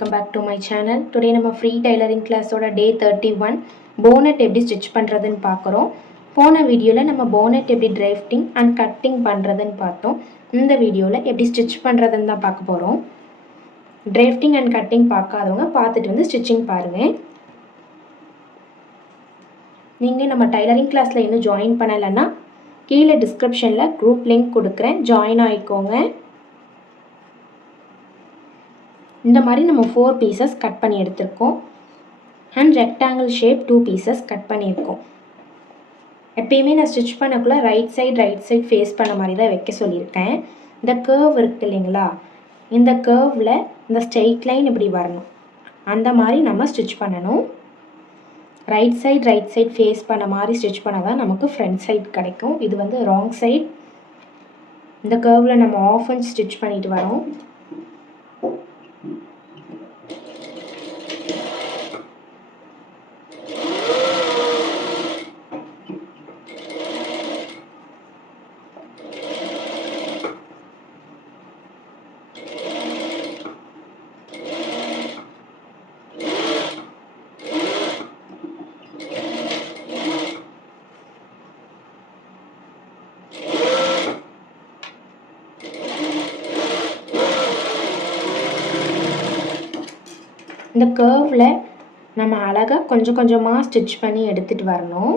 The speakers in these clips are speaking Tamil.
welcome back to my channel. Today நம்ம free tailoring class ஓட day 31 bonnet எப்படி stitch பண்றதுன்னு பார்க்கறோம். போன வீடியோல நம்ம bonnet எப்படி drafting and cutting பண்றதுன்னு பார்த்தோம். இந்த வீடியோல எப்படி stitch பண்றதுன்னு தான் பார்க்க போறோம். drafting and cutting பார்க்காதவங்க பார்த்துட்டு வந்து stitching பாருங்க. நீங்க நம்ம tailoring classல இன்னும் join பண்ணலனா கீழ descriptionல group link கொடுக்கிறேன். join ஆயிக்கோங்க. இந்த மாதிரி நம்ம 4 pieces கட் பண்ணி எடுத்துருக்கோம் and rectangle shape 2 pieces cut பண்ணியிருக்கோம். எப்பயுமே நான் ஸ்டிச் பண்ணக்குள்ள ரைட் சைட் ஃபேஸ் பண்ண மாதிரி தான் வைக்க சொல்லியிருக்கேன். இந்த கர்வ் இருக்கு இல்லைங்களா, இந்த கர்வில் இந்த ஸ்ட்ரெயிட் லைன் இப்படி வரணும், அந்த மாதிரி நம்ம ஸ்டிச் பண்ணணும். ரைட் சைட் ஃபேஸ் பண்ண மாதிரி ஸ்டிச் பண்ணால் தான் நமக்கு ஃப்ரண்ட் சைட் கிடைக்கும். இது வந்து ராங் சைட். இந்த கர்வில் நம்ம ஆஃப் இன்ச் ஸ்டிச் பண்ணிட்டு வரோம். இந்த கர்வில் நம்ம அழகாக கொஞ்சம் கொஞ்சமாக ஸ்டிச் பண்ணி எடுத்துகிட்டு வரணும்.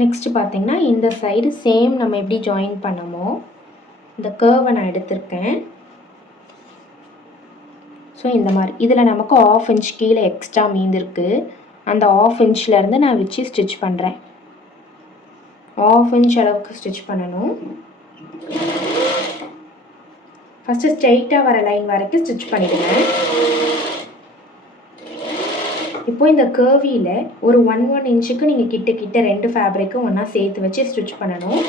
நெக்ஸ்ட் பார்த்தீங்கன்னா இந்த சைடு சேம் நம்ம எப்படி ஜாயின் பண்ணமோ இந்த கர்வை நான் எடுத்திருக்கேன். ஸோ இந்த மாதிரி இதில் நமக்கு ஆஃப் இன்ச் கீழே எக்ஸ்ட்ரா மீந்திருக்கு. அந்த ஆஃப் இன்ச்லேருந்து நான் வச்சு ஸ்டிச் பண்ணுறேன். ஆஃப் இன்ச் அளவுக்கு ஸ்டிச் பண்ணணும். ஃபஸ்ட்டு ஸ்ட்ரெயிட்டாக வர லைன் வரைக்கும் ஸ்டிச் பண்ணிடுங்க. இப்போ இந்த கர்வியில் ஒரு 1 இன்ச்சுக்கு நீங்கள் கிட்ட 2 ஃபேப்ரிக்கும் ஒன்றா சேர்த்து வச்சு ஸ்டிச் பண்ணணும்.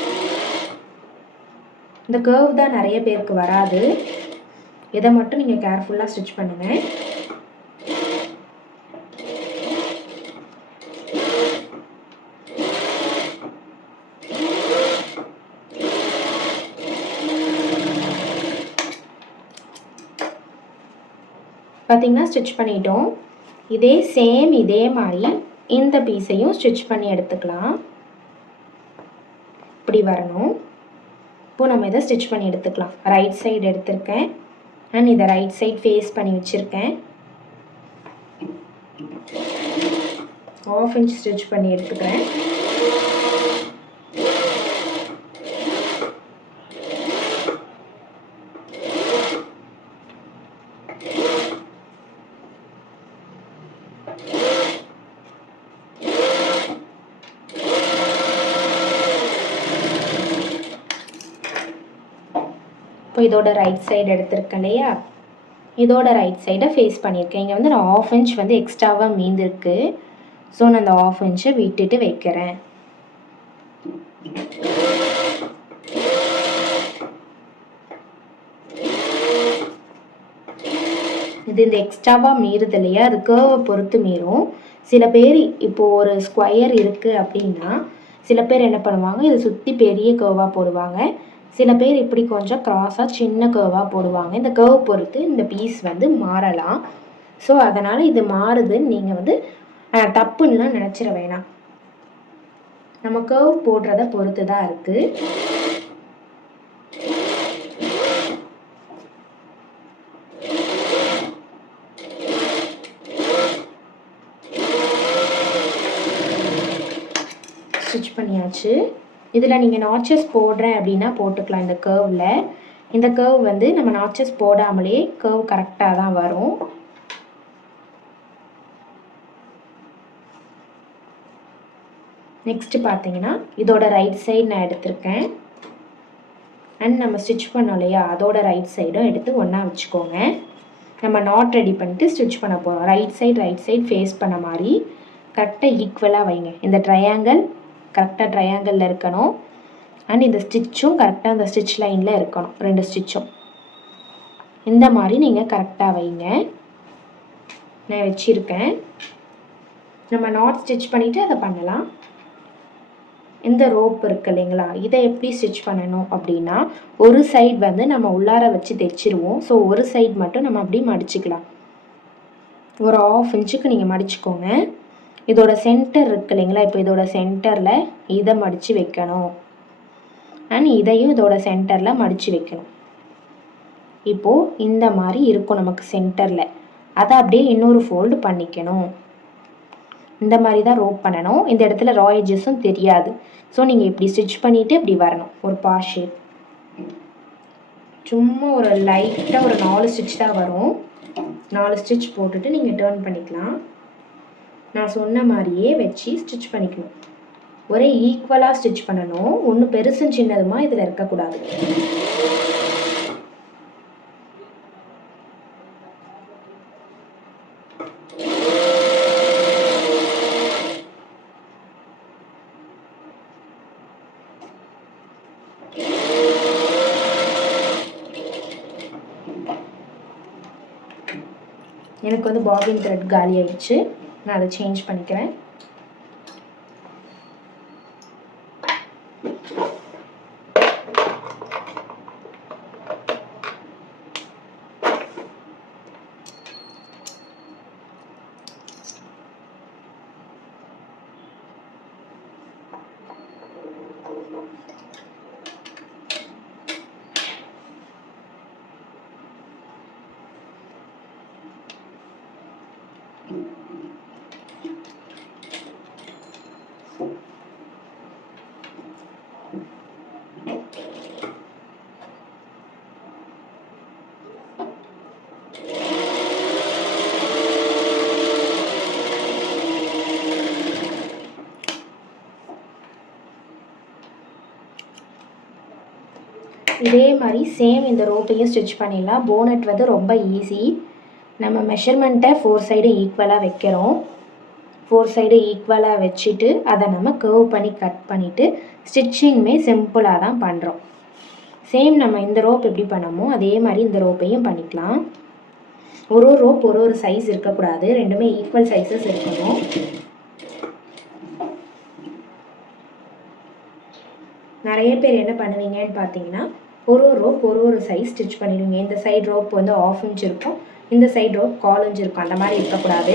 இந்த கர்வ் தான் நிறைய பேருக்கு வராது. இதை மட்டும் நீங்கள் கேர்ஃபுல்லாக ஸ்டிச் பண்ணுங்கள். பார்த்தீங்கன்னா ஸ்டிச் பண்ணிட்டோம். இதே மாதிரி இந்த பீஸையும் ஸ்டிச் பண்ணி எடுத்துக்கலாம். இப்படி வரணும். இப்போ நம்ம இதை ஸ்டிச் பண்ணி எடுத்துக்கலாம். ரைட் சைடு எடுத்திருக்கேன் அண்ட் இதை ரைட் சைடு ஃபேஸ் பண்ணி வச்சுருக்கேன். ஆஃப் இன்ச் ஸ்டிச் பண்ணி எடுத்துக்கிறேன். இப்போ இதோட ரைட் சைடு எடுத்திருக்கேன் இல்லையா, இதோட ரைட் சைடை ஃபேஸ் பண்ணியிருக்கேன். இங்கே வந்து நான் ஆஃப் இன்ச் வந்து எக்ஸ்ட்ராவாக மீந்திருக்கு. ஸோ நான் அந்த ஆஃப் இன்ச்சை விட்டுட்டு வைக்கிறேன். இது இந்த எக்ஸ்ட்ராவாக மீறுது இல்லையா, அது கர்வை பொறுத்து மீறும். சில பேர் இப்போது ஒரு ஸ்கொயர் இருக்குது அப்படின்னா சில பேர் என்ன பண்ணுவாங்க, இதை சுற்றி பெரிய கர்வாக போடுவாங்க. சில பேர் இப்படி கொஞ்சம் க்ராஸாக சின்ன கர்வாக போடுவாங்க. இந்த கர்வ் பொறுத்து இந்த பீஸ் வந்து மாறலாம். ஸோ அதனால் இது மாறுதுன்னு நீங்கள் வந்து தப்புன்னுலாம் நினச்சிட வேணாம். நம்ம கர்வ் போடுறத பொறுத்து தான் இருக்குது. ஸ்டிச் பண்ணியாச்சு. இதில் நீங்கள் நாச்சஸ் போடுறேன் அப்படின்னா போட்டுக்கலாம். இந்த கர்வில் இந்த கர்வ் வந்து நம்ம நாச்சஸ் போடாமலே கர்வ் கரெக்டாக தான் வரும். நெக்ஸ்ட்டு பார்த்தீங்கன்னா இதோட ரைட் சைடு நான் எடுத்திருக்கேன் அண்ட் நம்ம ஸ்டிச் பண்ணோம் இல்லையா, அதோட ரைட் சைடும் எடுத்து ஒன்றா வச்சுக்கோங்க. நம்ம நாட் ரெடி பண்ணிட்டு ஸ்டிச் பண்ண போகிறோம். ரைட் சைடு ஃபேஸ் பண்ண மாதிரி கரெக்டாக ஈக்குவலாக வைங்க. இந்த ட்ரையாங்கிள் கரெக்டாக ட்ரையாங்கிளில் இருக்கணும் அண்ட் இந்த ஸ்டிச்சும் கரெக்டாக அந்த ஸ்டிச் லைனில் இருக்கணும். 2 ஸ்டிச்சும் இந்த மாதிரி நீங்கள் கரெக்டாக வைங்க. நான் வச்சுருக்கேன். நம்ம நாட் ஸ்டிச் பண்ணிவிட்டு அதை பண்ணலாம். இந்த ரோப் இருக்கு இல்லைங்களா, இதை எப்படி ஸ்டிச் பண்ணணும் அப்படின்னா, ஒரு சைடு வந்து நம்ம உள்ளார வச்சு தைச்சிருவோம். ஸோ ஒரு சைடு மட்டும் நம்ம அப்படி மடிச்சுக்கலாம். ஒரு 1/2 இன்ச்சுக்கு நீங்கள் மடிச்சுக்கோங்க. இதோட சென்டர் இருக்கு இல்லைங்களா, இப்போ இதோட சென்டரில் இதை மடித்து வைக்கணும். அண்ட் இதையும் இதோட சென்டரில் மடித்து வைக்கணும். இப்போது இந்த மாதிரி இருக்கும் நமக்கு சென்டரில். அதை அப்படியே இன்னொரு ஃபோல்டு பண்ணிக்கணும். இந்த மாதிரி தான் ரோப் பண்ணணும். இந்த இடத்துல ரா எட்ஜஸும் தெரியாது. ஸோ நீங்கள் இப்படி ஸ்டிச் பண்ணிவிட்டு இப்படி வரணும். ஒரு பா ஷேப். சும்மா ஒரு லைட்டாக ஒரு 4 ஸ்டிச் தான் வரும். 4 ஸ்டிச் போட்டுட்டு நீங்கள் டேர்ன் பண்ணிக்கலாம். நான் சொன்ன மாதிரியே வச்சு ஸ்டிச் பண்ணிக்கணும். ஒரே ஈக்குவலாக ஸ்டிச் பண்ணணும். ஒன்று பெருசும் சின்னதுமா இதில் இருக்கக்கூடாது. எனக்கு வந்து பாபின் த்ரெட் காலி ஆயிடுச்சு. நான் அதை சேஞ்ச் பண்ணிக்கிறேன். இதே மாதிரி சேம் இந்த ரோப்பையும் ஸ்டிச் பண்ணிடலாம். போனட் வந்து ரொம்ப ஈஸி. நம்ம மெஷர்மெண்ட்டை 4 சைடு ஈக்குவலாக வைக்கிறோம். 4 சைடு ஈக்குவலாக வச்சுட்டு அதை நம்ம கர்வ் பண்ணி கட் பண்ணிவிட்டு ஸ்டிச்சிங்குமே சிம்பிளாக தான் பண்ணுறோம். சேம் நம்ம இந்த ரோப் எப்படி பண்ணமோ அதே மாதிரி இந்த ரோப்பையும் பண்ணிக்கலாம். ஒரு ரோப் ஒரு சைஸ் இருக்கக்கூடாது. ரெண்டுமே ஈக்குவல் சைஸஸ் இருக்கணும். நிறைய பேர் என்ன பண்ணுவீங்கன்னு பார்த்தீங்கன்னா, ஒரு ரோப் ஒரு சைஸ் ஸ்டிச் பண்ணிடுவீங்க. இந்த சைடு ரோப் வந்து 1/2 இன்ச் இருக்கும், இந்த சைடு ரோப் 1/4 இன்ச் இருக்கும். அந்த மாதிரி இருக்கக்கூடாது.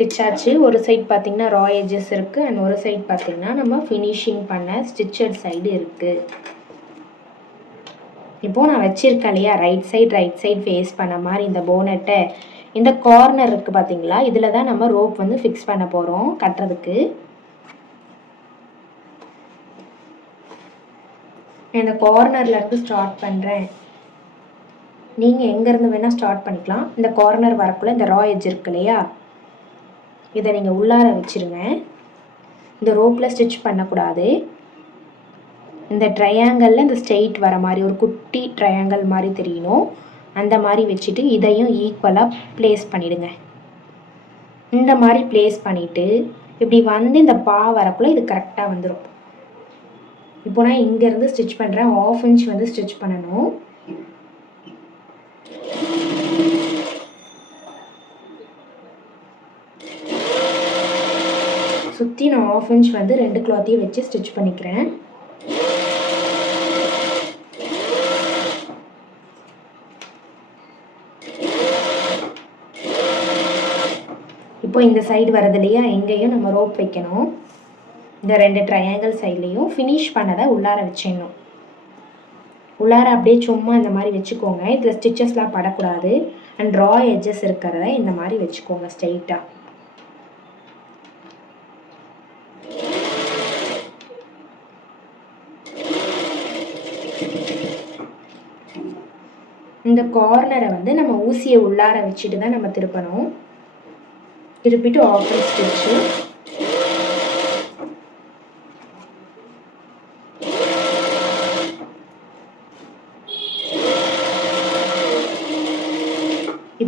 தைச்சாச்சு. ஒரு சைடு பார்த்திங்கன்னா ரா எட்ஜஸ் இருக்குது அண்ட் ஒரு சைடு பார்த்திங்கன்னா நம்ம ஃபினிஷிங் பண்ண ஸ்டிச்சட் சைடு இருக்குது. இப்போது நான் வச்சுருக்கேன் இல்லையா, ரைட் சைடு ஃபேஸ் பண்ண மாதிரி இந்த போனட்டை, இந்த கார்னர் இருக்குது பார்த்தீங்களா, இதில் தான் நம்ம ரோப் வந்து ஃபிக்ஸ் பண்ண போகிறோம் கட்டுறதுக்கு. இந்த கார்னர்லேருந்து ஸ்டார்ட் பண்ணுறேன். நீங்கள் எங்கேருந்து வேணால் ஸ்டார்ட் பண்ணிக்கலாம். இந்த கார்னர் வரக்குள்ளே இந்த ரா எட்ஜ் இருக்கு இல்லையா, இதை நீங்கள் உள்ளார வச்சுருங்க. இந்த ரோப்பில் ஸ்டிச் பண்ணக்கூடாது. இந்த ட்ரையாங்கிளில் இந்த ஸ்ட்ரெயிட் வர மாதிரி ஒரு குட்டி ட்ரையாங்கிள் மாதிரி தெரியணும். அந்த மாதிரி வச்சுட்டு இதையும் ஈக்குவலாக ப்ளேஸ் பண்ணிவிடுங்க. இந்த மாதிரி ப்ளேஸ் பண்ணிவிட்டு இப்படி வந்து இந்த பா வரக்குள்ளே இது கரெக்டாக வந்துடும். இப்போ நான் இங்கேருந்து ஸ்டிச் பண்ணுறேன். 1/2 இன்ச் வந்து ஸ்டிச் பண்ணணும். சுற்றி நான் 1/2 இன்ச் வந்து 2 கிளாத்தையும் வச்சு ஸ்டிச் பண்ணிக்கிறேன். இப்போ இந்த சைடு வரது இல்லையா, எங்கேயும் நம்ம ரோப் வைக்கணும். இந்த 2 ட்ரையாங்கிள் சைட்லேயும் ஃபினிஷ் பண்ணதை உள்ளார வச்சிடணும். உள்ளார அப்படியே சும்மா இந்த மாதிரி வச்சுக்கோங்க. இதில் ஸ்டிச்சஸ்லாம் படக்கூடாது. அண்ட் ரா எட்ஜஸ் இருக்கிறத இந்த மாதிரி வச்சுக்கோங்க ஸ்ட்ரெயிட்டாக. இந்த கார்னரை வந்து நம்ம ஊசியை உள்ளார வச்சுட்டு தான் நம்ம திருப்பணும். திருப்பிட்டு 1/2 இன்ச் ஸ்டிச்சு.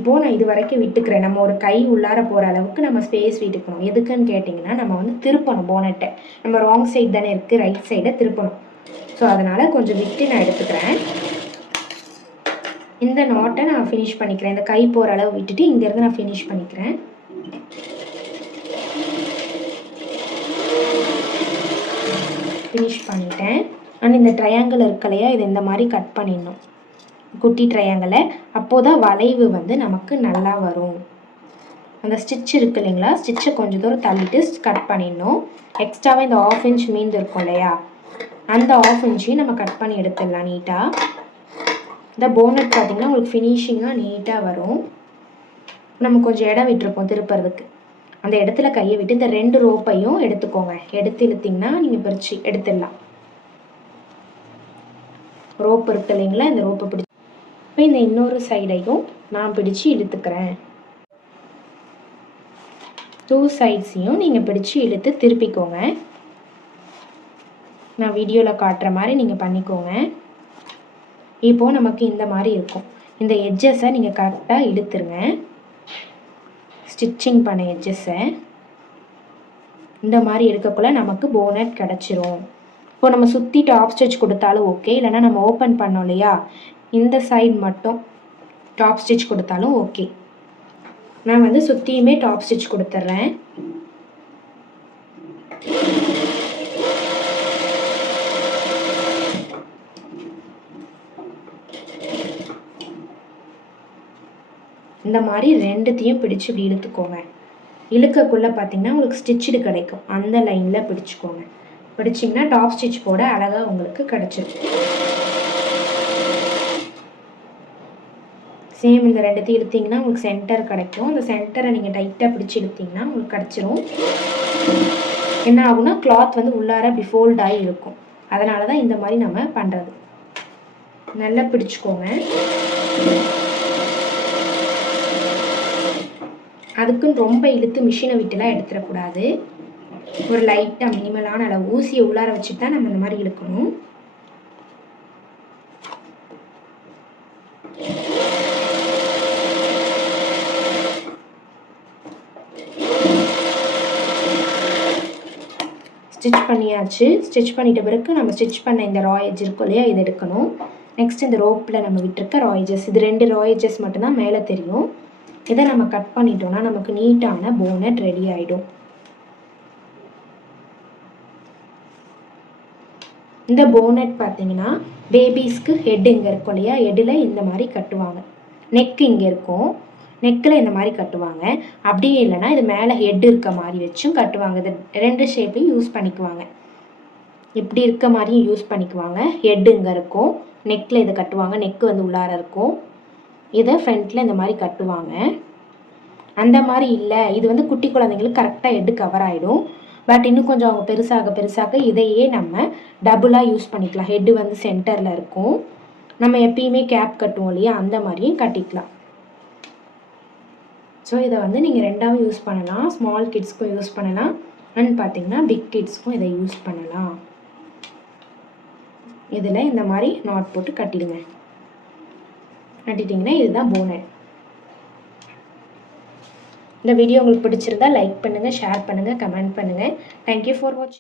இப்போது நான் இது வரைக்கும் விட்டுக்கிறேன். நம்ம ஒரு கை உள்ளார போகிற அளவுக்கு நம்ம ஸ்பேஸ் விட்டுக்கணும். எதுக்குன்னு கேட்டிங்கன்னா, நம்ம வந்து திருப்பணும் போனட்டை. நம்ம ராங் சைடு தானே இருக்குது, ரைட் சைடை திருப்பணும். ஸோ அதனால் கொஞ்சம் விட்டு நான் எடுத்துக்கிறேன். இந்த நாட்டை நான் ஃபினிஷ் பண்ணிக்கிறேன். இந்த கை போகிற அளவு விட்டுட்டு இங்கேருந்து நான் ஃபினிஷ் பண்ணிக்கிறேன். ஃபினிஷ் பண்ணிட்டேன். அண்ட் இந்த ட்ரையாங்கிள் இருக்கு இல்லையா, இது இந்த மாதிரி கட் பண்ணிடணும், குட்டி ட்ரையாங்கிளை. அப்போது தான் வளைவு வந்து நமக்கு நல்லா வரும். அந்த ஸ்டிச் இருக்குது இல்லைங்களா, ஸ்டிச்சை கொஞ்சம் தூரம் தள்ளிட்டு கட் பண்ணிடணும். எக்ஸ்ட்ராவாக இந்த 1/2 இன்ச் மீந்து இருக்கும் இல்லையா, அந்த 1/2 இன்ச்சையும் நம்ம கட் பண்ணி எடுத்துடலாம் நீட்டாக. இந்த போனட் பார்த்திங்கன்னா உங்களுக்கு ஃபினிஷிங்காக நீட்டாக வரும். நம்ம கொஞ்சம் இடம் விட்டுருப்போம் திருப்புறதுக்கு. அந்த இடத்துல கையை விட்டு இந்த 2 ரோப்பையும் எடுத்துக்கோங்க. எடுத்து இழுத்திங்கன்னா நீங்கள் பிரித்து எடுத்துடலாம். ரோப் இருக்கு இல்லைங்களா, இந்த ரோப்பை பிடிச்சி இப்போ இந்த இன்னொரு சைடையும் நான் பிடிச்சி இழுத்துக்கிறேன். 2 சைட்ஸையும் நீங்கள் பிடிச்சி இழுத்து திருப்பிக்கோங்க. நான் வீடியோவில் காட்டுற மாதிரி நீங்கள் பண்ணிக்கோங்க. இப்போது நமக்கு இந்த மாதிரி இருக்கும். இந்த எட்ஜஸை நீங்கள் கரெக்டாக இழுத்துருங்க. ஸ்டிச்சிங் பண்ண எட்ஜஸை இந்த மாதிரி எடுக்கக்குள்ள நமக்கு போனட் கிடச்சிரும். இப்போ நம்ம சுற்றி டாப் ஸ்டிச் கொடுத்தாலும் ஓகே, இல்லைனா நம்ம ஓப்பன் பண்ணோம் இல்லையா, இந்த சைடு மட்டும் டாப் ஸ்டிச் கொடுத்தாலும் ஓகே. நான் வந்து சுற்றியுமே டாப் ஸ்டிச் கொடுத்துட்றேன். இந்த மாதிரி 2த்தையும் பிடிச்சி இப்படி இழுத்துக்கோங்க. இழுக்கக்குள்ளே பார்த்தீங்கன்னா உங்களுக்கு ஸ்டிச்சுடு கிடைக்கும். அந்த லைனில் பிடிச்சிக்கோங்க. பிடிச்சிங்கன்னா டாப் ஸ்டிச் போட அழகாக உங்களுக்கு கிடச்சிடும். சேம் இந்த 2த்தையும் இழுத்திங்கன்னா உங்களுக்கு சென்டர் கிடைக்கும். அந்த சென்டரை நீங்கள் டைட்டாக பிடிச்சி இழுத்திங்கன்னா உங்களுக்கு கிடச்சிரும். என்ன ஆகுனா கிளாத் வந்து உள்ளார அப்படி ஃபோல்ட் ஆகி இருக்கும். அதனால தான் இந்த மாதிரி நம்ம பண்ணுறது. நல்லா பிடிச்சிக்கோங்க. அதுக்குன்னு ரொம்ப இழுத்து மிஷினை விட்டுலாம் எடுத்துடக்கூடாது. ஒரு லைட்டாக மினிமலான அளவு ஊசியை உள்ளார வச்சுட்டு தான் நம்ம இந்த மாதிரி இழுக்கணும். ஸ்டிச் பண்ணியாச்சு. ஸ்டிச் பண்ணிட்ட பிறகு நம்ம ஸ்டிச் பண்ண இந்த ரா எட்ஜ் இருக்கும் இல்லையா, இதை எடுக்கணும். நெக்ஸ்ட் இந்த ரோப்பில் நம்ம விட்டுருக்க ரா எட்ஜஸ், இது 2 ரா எட்ஜஸ் மட்டும்தான் மேலே தெரியும். இதை நம்ம கட் பண்ணிட்டோம்னா நமக்கு நீட்டான போனட் ரெடி ஆகிடும். இந்த போனட் பார்த்தீங்கன்னா பேபிஸ்க்கு ஹெட் இங்கே இருக்கும் இல்லையா, ஹெட்டில் இந்த மாதிரி கட்டுவாங்க. நெக் இங்கே இருக்கும், நெக்கில் இந்த மாதிரி கட்டுவாங்க. அப்படியே இல்லைனா இது மேலே ஹெட் இருக்க மாதிரி வச்சும் கட்டுவாங்க. இது 2 ஷேப்லையும் யூஸ் பண்ணிக்குவாங்க. இப்படி இருக்க மாதிரியும் யூஸ் பண்ணிக்குவாங்க. ஹெட் இங்கே இருக்கும், நெக்கில் இதை கட்டுவாங்க. நெக்கு வந்து உள்ளார இருக்கும், இதை ஃப்ரண்ட்டில் இந்த மாதிரி கட்டுவாங்க. அந்த மாதிரி இல்லை, இது வந்து குட்டி குழந்தைங்களுக்கு கரெக்டாக ஹெட்டு கவர் ஆகிடும். பட் இன்னும் கொஞ்சம் அவங்க பெருசாக இதையே நம்ம டபுளாக யூஸ் பண்ணிக்கலாம். ஹெட்டு வந்து சென்டரில் இருக்கும். நம்ம எப்பயுமே கேப் கட்டுவோம் இல்லையா, அந்த மாதிரியும் கட்டிக்கலாம். ஸோ இதை வந்து நீங்கள் 2ஆகவும் யூஸ் பண்ணலாம். ஸ்மால் கிட்ஸ்க்கும் யூஸ் பண்ணலாம். அண்ட் பார்த்தீங்கன்னா பிக் கிட்ஸ்க்கும் இதை யூஸ் பண்ணலாம். இதில் இந்த மாதிரி நாட் போட்டு கட்டிடுங்க. கட்டிட்டிங்கன்னா இதுதான் போனட். இந்த வீடியோ உங்களுக்கு பிடிச்சிருந்தா லைக் பண்ணுங்கள், ஷேர் பண்ணுங்கள், கமெண்ட் பண்ணுங்கள். தேங்க்யூ ஃபார் வாட்சிங்.